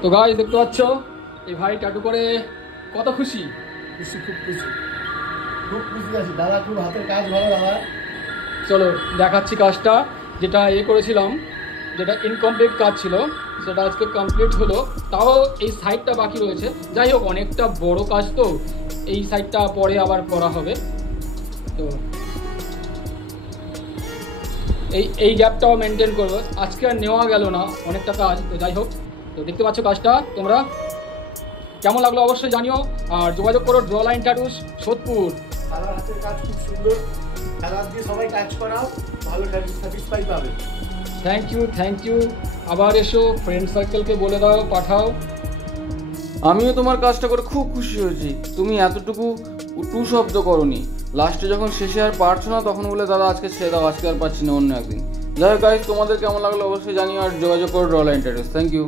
তো গাইস দেখতে পাচ্ছ এই ভাই ট্যাটু করে কত খুশি। খুশি, খুব খুশি, খুব খুশি আছি দাদা। খুব হাতের কাজ ভালো দাদা। চলো দেখাচ্ছি কাজটা, যেটা করেছিলাম, যেটা ইনকমপ্লিট কাজ ছিল সেটা আজকে কমপ্লিট হলো। তাও এই সাইডটা বাকি রয়েছে। যাই হোক, অনেকটা বড় কাজ তো, এই সাইডটা পরে আবার করা হবে। তো এই গ্যাপটাও মেনটেন করবো। আজকে আর নেওয়া গেল না, অনেকটা কাজ। তো যাই হোক, তো দেখতে পাচ্ছ কাজটা, তোমরা কেমন লাগলো অবশ্যই জানিও। আর যোগাযোগ করো ড্র লাইন ট্যাটুস সোদপুর। দাদার হাতের কাজ খুব সুন্দর। দাদা দিয়ে সবাই কাজ করাও, ভালো স্যাটিসফাই পাবে। Thank you. আবার এসো, ফ্রেন্ড সার্কেলকে বলে দাও, পাঠাও। আমিও তোমার কাজটা করে খুব খুশি হয়েছি। তুমি এতটুকু টু শব্দ করনি, লাস্টে যখন শেষে আর পারছো না তখন বলে দাদা আজকে ছেড়ে দাও, আজকে আর পারছি না, অন্য একদিন। যাই হোক গাইস, তোমাদের কেমন লাগলো অবশ্যই জানিও। আর যোগাযোগ করো ড্র লাইন ট্যাটুস। Thank you.